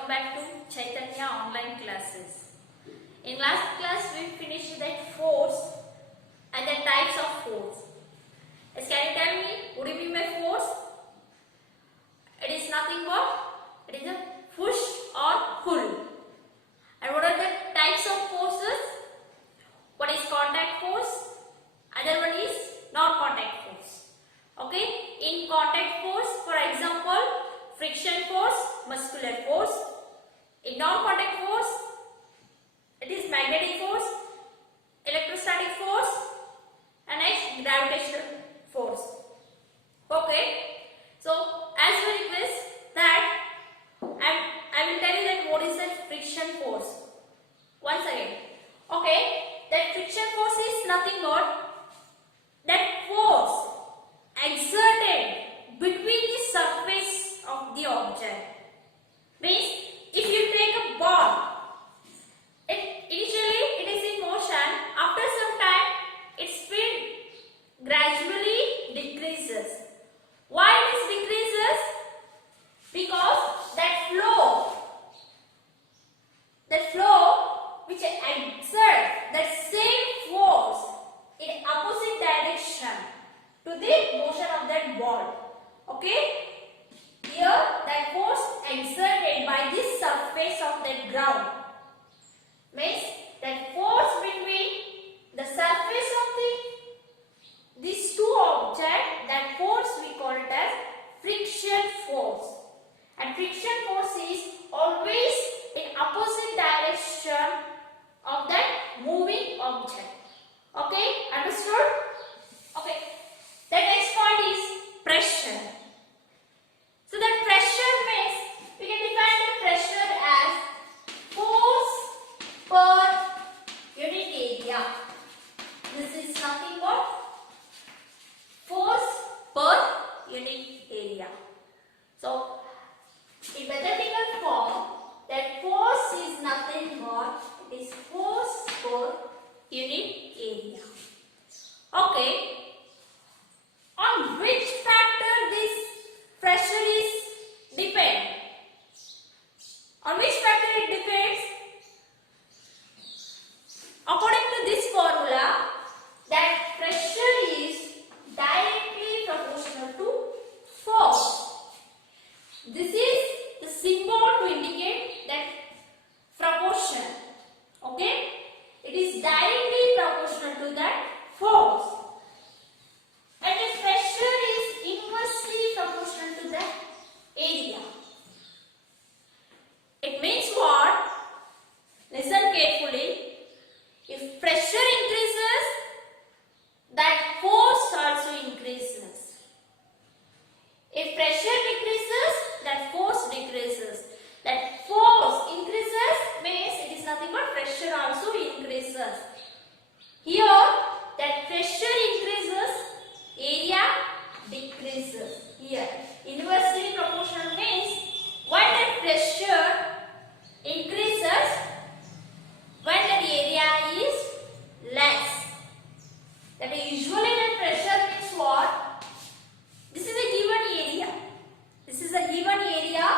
welcome back to Chaitanya online classes. In last class we finished that force and the types of force. As can you tell me, what do you mean by force? It is nothing but it is a push or pull. And what are the types of forces? One is contact force, other one is non-contact force. Okay, in contact force, for example, friction force, muscular force. In non-contact force, it is magnetic force, electrostatic force, and next gravitational force. Okay, so as we request that I will tell you that what is that friction force. Once again, okay, that friction force is nothing but that force exerted between the surface of the object. Means if you take a ball, initially it is in motion, after some time its speed gradually decreases. Why it decreases? Because that flow which exerts that same force in opposite direction to the motion of that ball. Okay? Here that force exerted by the surface of that ground means that force between the surface of these two objects, that force we call it as friction force. And friction force is always in opposite direction of that moving object. Okay, understood? Okay. The next point is pressure. So that pressure means we can define the pressure as force per unit area. This is nothing but force per unit area. So in mathematical form, that force is nothing but it is force per unit area. Okay. On which factor this pressure is depend? On which factor it depends? According to this formula, that pressure is directly proportional to force. This is the symbol to indicate that proportion. Okay? It is directly proportional to that force. And the pressure is inversely proportional to the area. It means what? Listen carefully. If pressure increases, that force also increases. If pressure decreases, that force decreases. That force increases means it is nothing but pressure also increases. Here, that pressure increases, area decreases. Here, inversely proportional means when the pressure increases, when the area is less. That usually the pressure means what? This is a given area. This is a given area.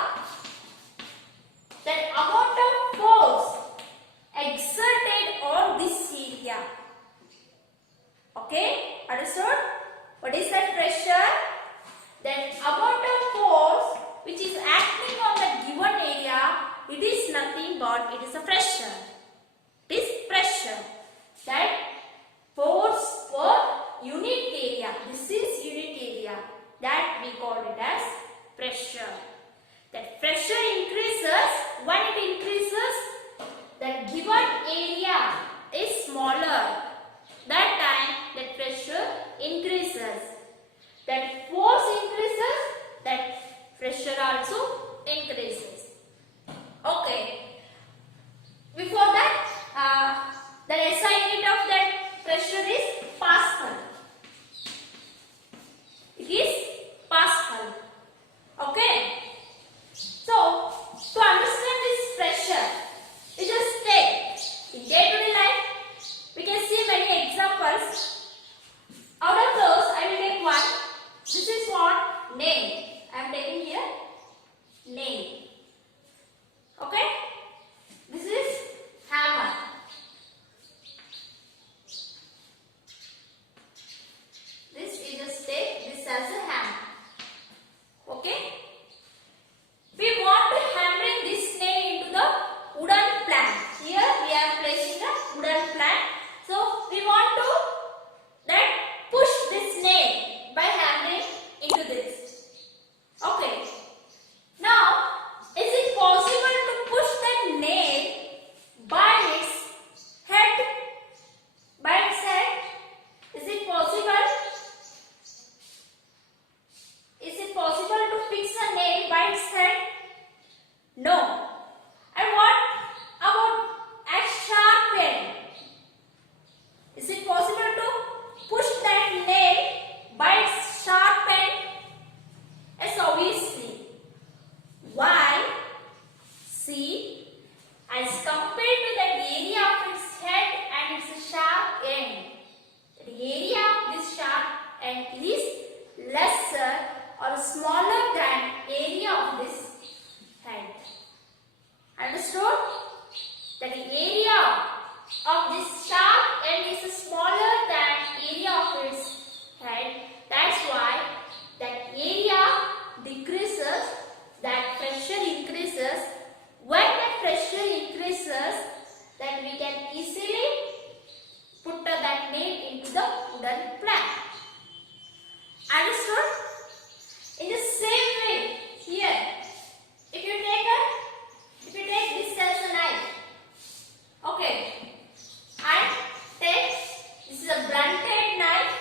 That amount of force exerted on this area. Okay, understood? What is that pressure? That amount of force which is acting on the given area, it is nothing but it is a pressure. It is pressure. That force per unit area. This is unit area. That we call it as pressure. That pressure increases. When it increases, the given area is smaller. That time that pressure increases. That force increases, that pressure also increases. Okay. and is lesser or smaller than area of this head. Understood? That the area of this sharp end is smaller than area of its head. That's why that area decreases, that pressure increases. When the pressure increases, then we can easily put that nail into the wooden plank. Understood? In the same way, here, if you take this as a knife, okay, and take, this is a blunted knife,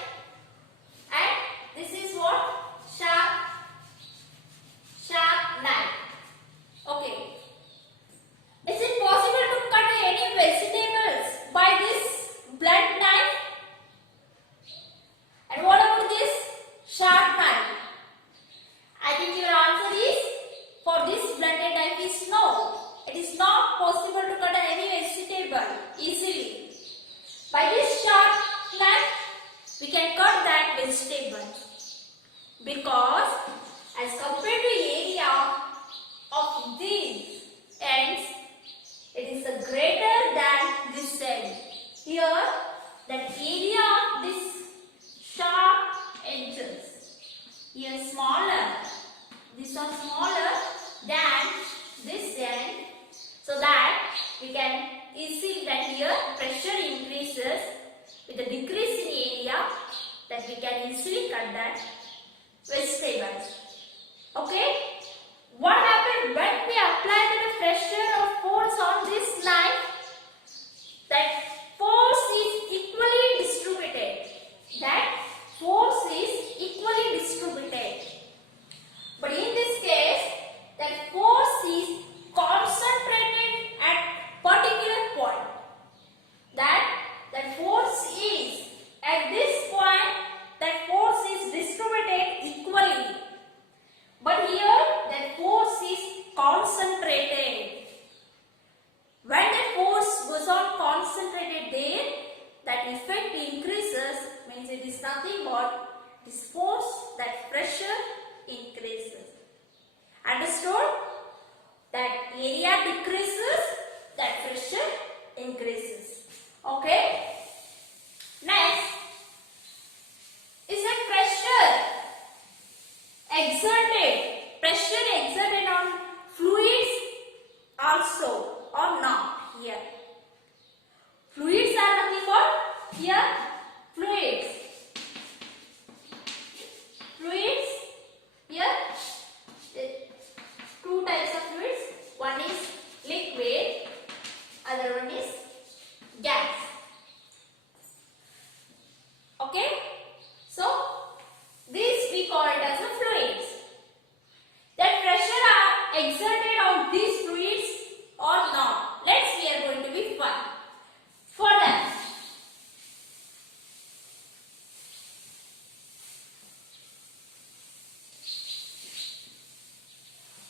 and this is what? Sharp knife. Okay. Is it possible to cut any vegetables by this blunt knife? And what about this sharp knife? I think your answer is, for this blunted knife is no. It is not possible to cut any vegetable easily. By this sharp knife, we can cut that vegetable. Because as compared to area of these ends, it is greater than this end. Here, that area of this sharp edges, here smaller. These are smaller than this end, so that we can easily, that here pressure increases with a decrease in area, that we can easily cut that vegetables. Okay? What happened when we apply the pressure or force on this knife? That force is equally distributed. That force is equally distributed. But in this case, that force is concentrated at particular point. That force is at this point, that force is distributed equally. But here, that force is concentrated. When the force goes on concentrated there, that effect increases, means it is nothing but this force, that pressure increases. Understood? That area decreases, that pressure increases. Okay? Next is a pressure exerted on fluids also or not here. Fluids are nothing but here fluids. Here two types of fluids. One is liquid, other one is gas. Okay? So this we call it as a fluids. That pressure are exerted on these fluids or not. Let's we are going to be fun. For that,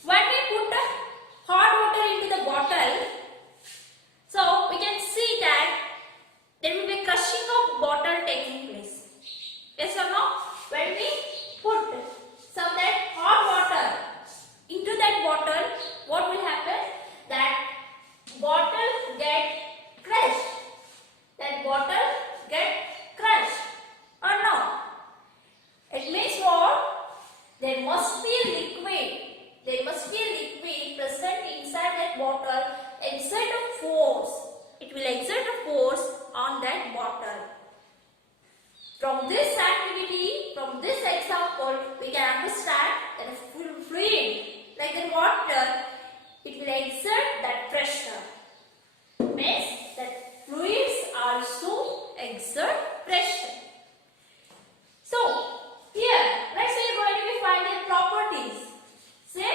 when we put hot water into the bottle, so we can see that there will be crushing of bottle taking place. Yes or no? When we put some that hot water into that bottle, what will happen? That bottle get crushed. That bottle get crushed or no? It means what? There must be a liquid. There must be a liquid present inside that bottle, exert a force. It will exert a force on that bottle. From this activity, from this example, we can understand that a fluid like the water, it will exert that pressure. Means that fluids also exert pressure. So, here, let's say we are going to be finding properties. Say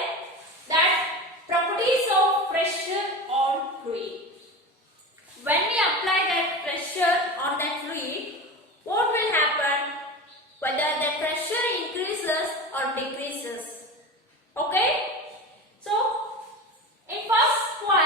that properties of pressure on fluid. When we apply that pressure on that fluid, what will happen? Whether the pressure increases or decreases. Okay? So, in first point,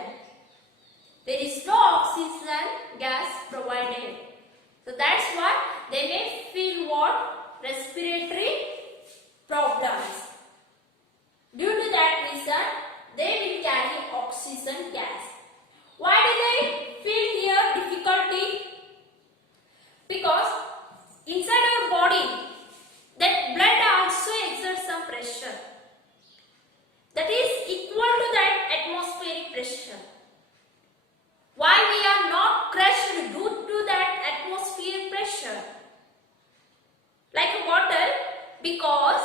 them. There is no oxygen gas provided. So that's why they may feel what? Respiratory problems. Due to that reason, they will carry oxygen gas. Why do they feel here difficulty? Because inside our body, that blood also exerts some pressure that is equal to that atmospheric pressure. Why we are not crushed due to that atmospheric pressure? Like a bottle, because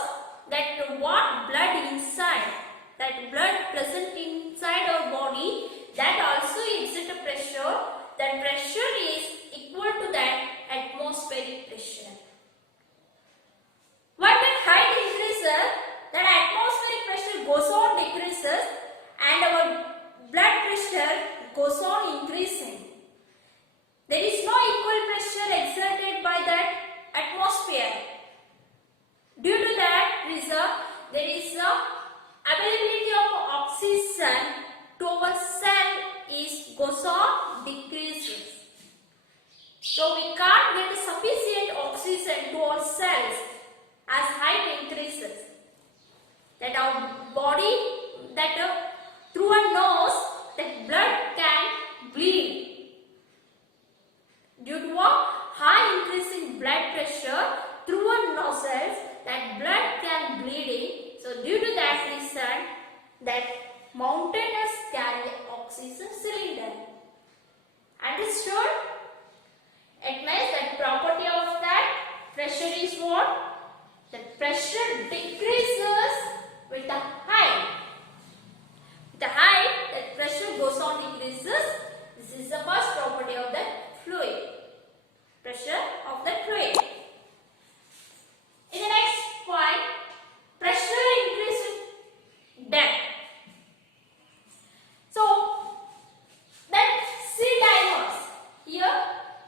that what blood inside, that blood present inside our body, that also exerts a pressure. That pressure is equal to that atmospheric pressure. When that height increases, that atmospheric pressure goes on decreases and our blood pressure goes on increasing. There is no equal pressure exerted by that atmosphere. Due to that reason, there is a availability of oxygen to our cell goes on decreases. So we can't get sufficient oxygen to our cells as height increases. That our body, through our nose, that blood can bleed. Due to a high increase in blood pressure through our nostrils, that blood can bleeding. So due to that reason, that mountainous carry oxygen cylinder. Understood? It means that property of that pressure is what? The pressure decreases with the height. With the height, the pressure goes on decreases. This is the first property of the fluid. Pressure of the fluid. In the next point, pressure increases depth. So, that sea divers, here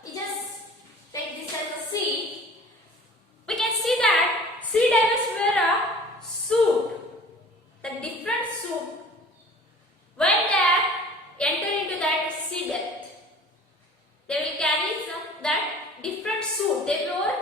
we just take this as a sea. We can see that sea divers wear a suit, the different suit, when they enter into that sea depth. They will carry that different suit. They wear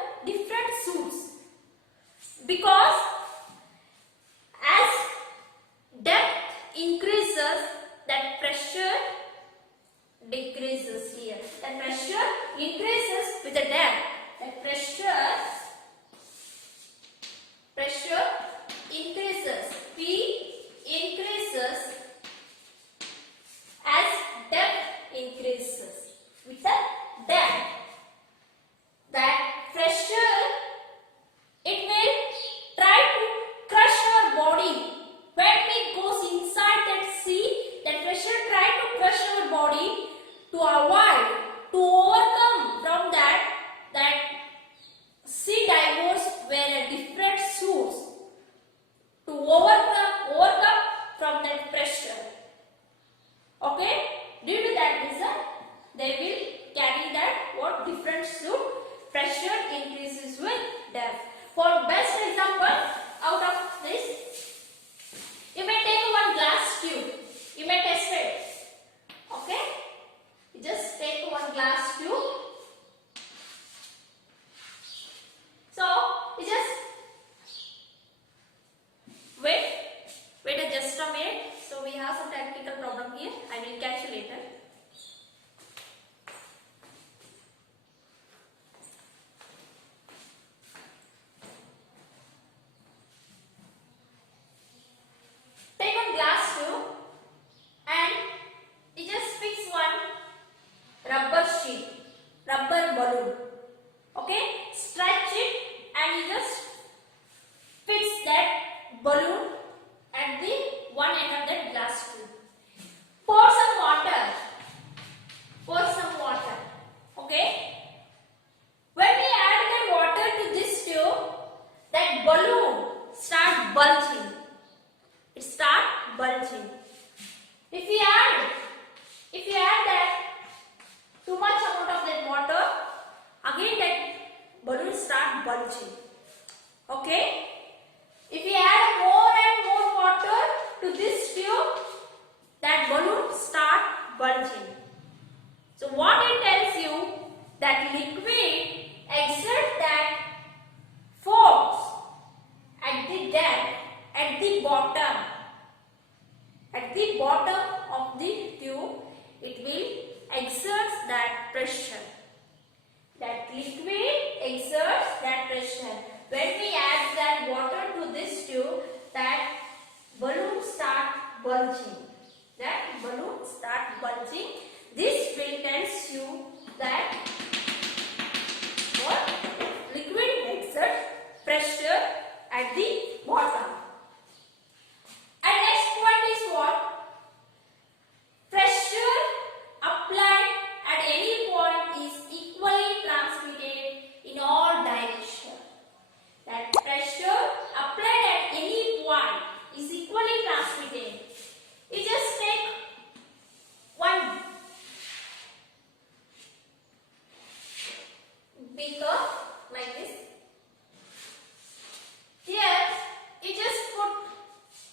pressure. That liquid exerts that pressure. When we add that water to this tube, that balloon start bulging. That balloon start bulging. This will tells you that what liquid exerts pressure at the bottom. And next point is what? Pressure applied at any point is equally transmitted in all directions. That pressure applied at any point is equally transmitted. You just take one beaker like this. Here you just put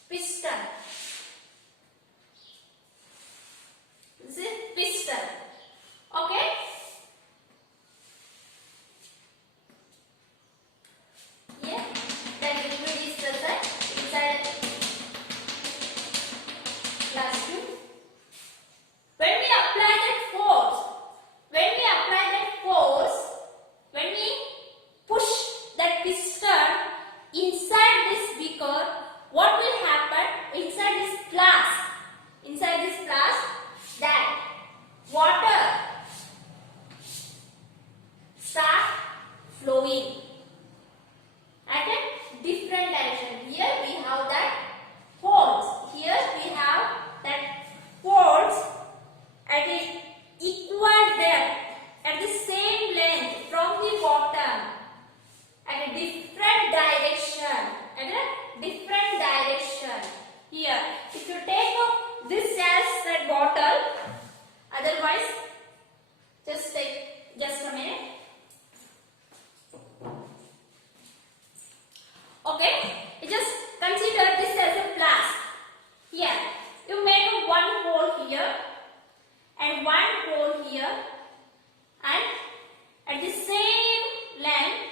piston. This is piston. Okay? Yeah. Then liquid is present inside glass tube. When we apply that force, when we push that piston inside this beaker, what will happen inside this glass? That water start flowing at a different direction. Here we have that holes. Here we have that holes at an equal depth, at the same length from the bottom, at a different direction. Here, if you take this as that bottle, otherwise, just a minute. Okay, you just consider this as a flask. Here, you make one hole here and one hole here, and at the same length,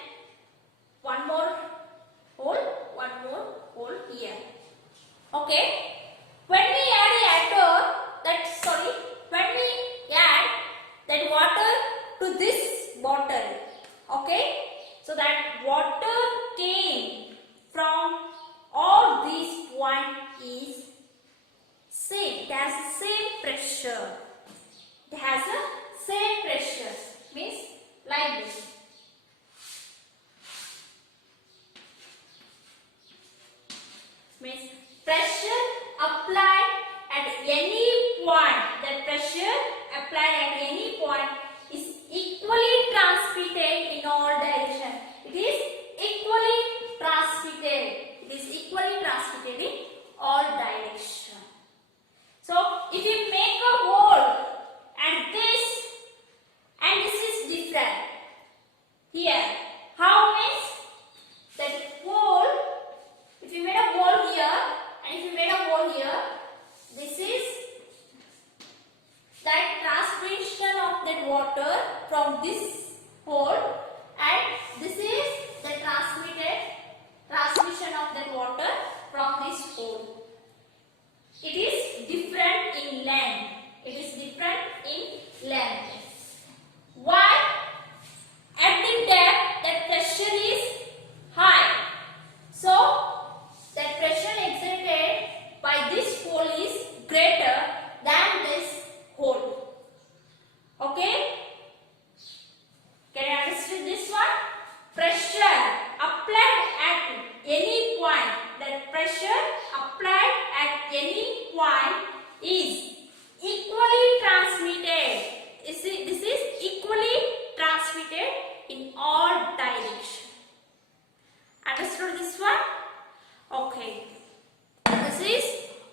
one more hole here. Okay. When we add that water to this bottle, okay, so that water came from all these points is same. It has the same pressure. Means like this. Means pressure applied at any point. The pressure applied at any point is equally transmitted in all directions. It is equally transmitted in all directions. So if you make a hole and this is different. Here, how means that hole? If you made a hole here and if you made a hole here, this is that transmission of that water from this hole, and this is the transmission of that water from this hole. It is different in length. Why? At the depth, that pressure is high. So, that pressure exerted by this hole is greater than this hole. Okay? Can you understand this one? Pressure applied at any point. That pressure applied at any point is equally transmitted. This is equally transmitted in all directions. Understood this one? Okay. This is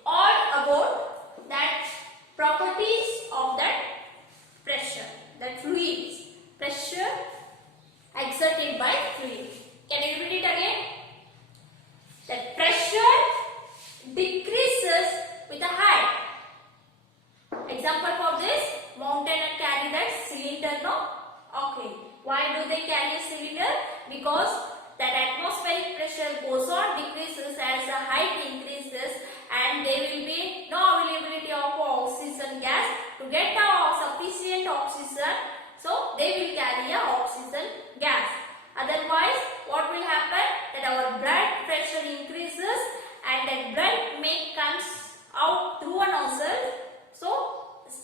all about that properties of that pressure, that fluids. Pressure exerted by fluid. Can you repeat it again? That pressure decreases with the height. Example for this, mountaineer carry that cylinder, no? Okay. Why do they carry a cylinder? Because that atmospheric pressure goes on decreases as the height increases, and there will be no availability of oxygen gas. To get the sufficient oxygen, so they will carry a oxygen gas. Otherwise, what will happen? That our blood pressure increases and that blood may comes out through a nozzle. So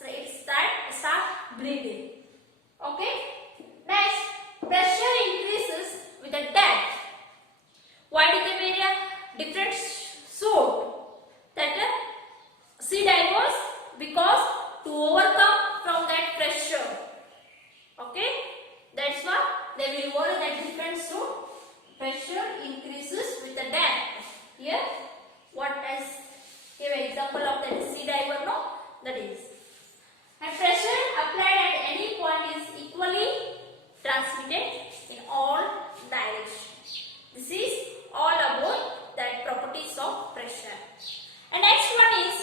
it start bleeding. Okay. Next, pressure increases with the depth. Why do they wear a different suit? That sea divers, because to overcome from that pressure. Okay, that's why they will wear that different suit. Pressure increases with the depth. Here, what is give example of that sea diver? No, that is. And pressure applied at any point is equally transmitted in all directions. This is all about the properties of pressure. And next one is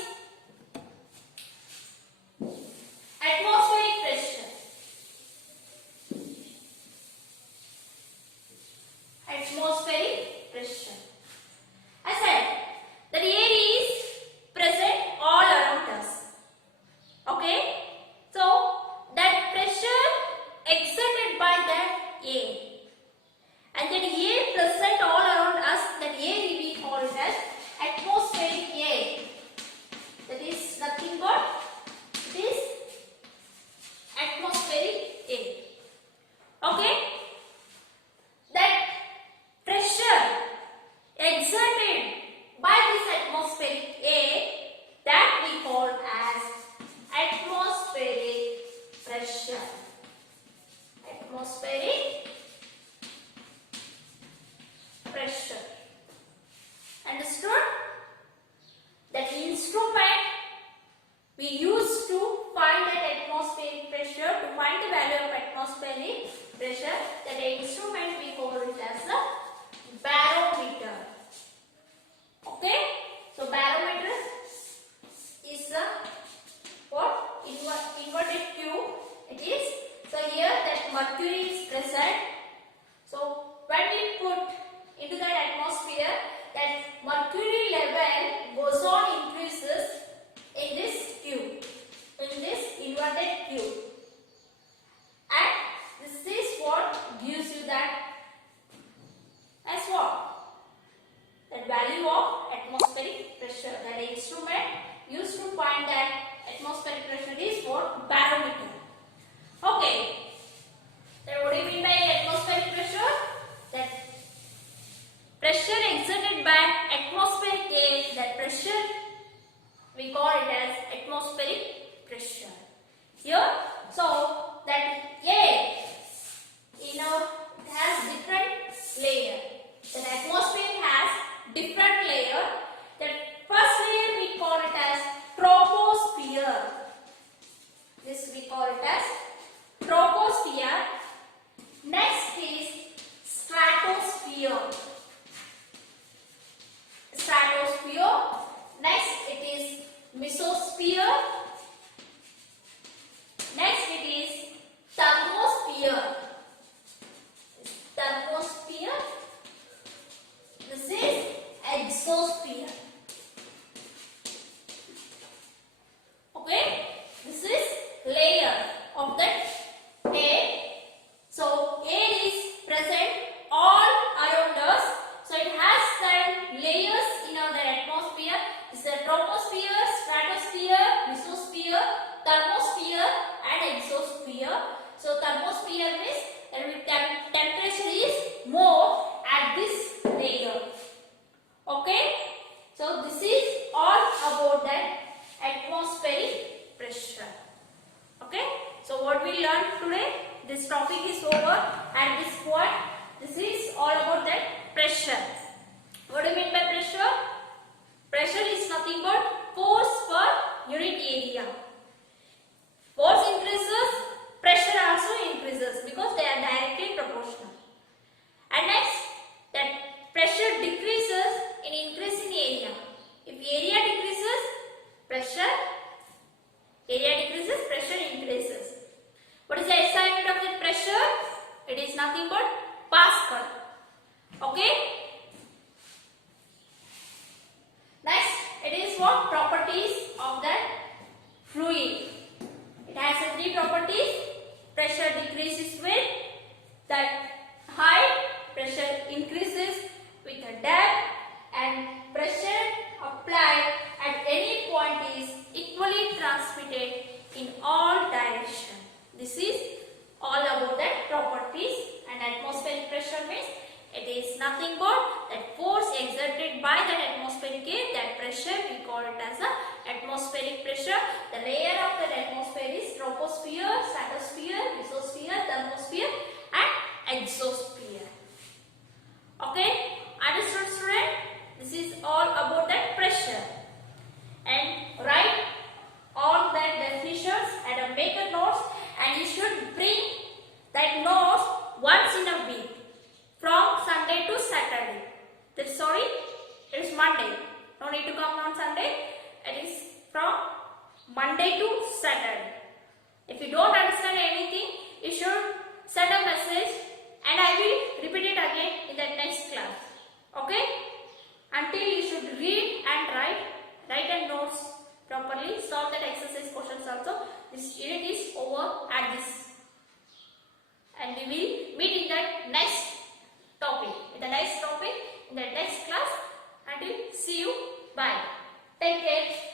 atmospheric pressure. Atmospheric pressure. I said that air is present all around us. Okay? So that pressure exerted by that air, and that air present all around us, that air we call it as atmospheric air. That is nothing but it is atmospheric air. Okay? That pressure exerted by this atmospheric air, that we call as atmospheric pressure. Atmospheric pressure. Understood? That instrument we use to find that atmospheric pressure, to find the value of atmospheric pressure, that instrument we call it as a barometer. Okay? So barometer is a what? Inverted tube. It is. So here that mercury is present. So when we put into that atmosphere, that mercury level goes on increases in this tube, in this inverted tube, and this is what gives you that as what? That value of atmospheric pressure. That instrument used to find that atmospheric pressure is what? Barometer. Okay. Then what do you mean by atmospheric pressure? That pressure exerted by atmospheric air, that pressure we call it as atmospheric pressure. Here, so that air, it has different layer. The atmosphere has different layer. That first layer we call it as troposphere. This we call it as troposphere. Next is stratosphere. Stratosphere. Next it is mesosphere. Next it is thermosphere. Thermosphere. This is exosphere. Okay, this is layer of that air. So air is present all around us. So it has some layers in our atmosphere. It's the troposphere, stratosphere, mesosphere, thermosphere, and exosphere. So thermosphere means temperature is more at this layer. Okay. So this is all about that atmospheric pressure. Okay. So what we learned today, this topic is over, and this point, this is all about that pressure. What do you mean by pressure? Pressure is nothing but force per unit area. Force increases, pressure also increases because they are directly proportional. And next, that pressure decreases in increase in area. If area decreases, pressure increases. What is the SI unit of the pressure? It is nothing but Pascal. Okay. Next, it is what? Properties of that fluid. It has three properties: pressure decreases with that height, pressure increases with a depth, and pressure applied at any point is equally transmitted in all directions. This is all about that properties. And atmospheric pressure means it is nothing but that force exerted by that atmospheric air, that pressure we call it as a atmospheric pressure. The layer of that atmosphere is troposphere, stratosphere, mesosphere, thermosphere and exosphere. Okay, understood student? This is all about that pressure. And write all that definitions and make a notes, and you should bring that notes once in a week from Sunday to Saturday. Sorry, it is Monday. No need to come on Sunday. It is from Monday to Saturday. If you don't understand anything, you should send a message and I will repeat it again in the next class. Okay? Until you should read and write and notes properly, solve that exercise questions also. This unit is over at this. And we will meet in the next topic. In the next class. Until see you. Bye. Take care.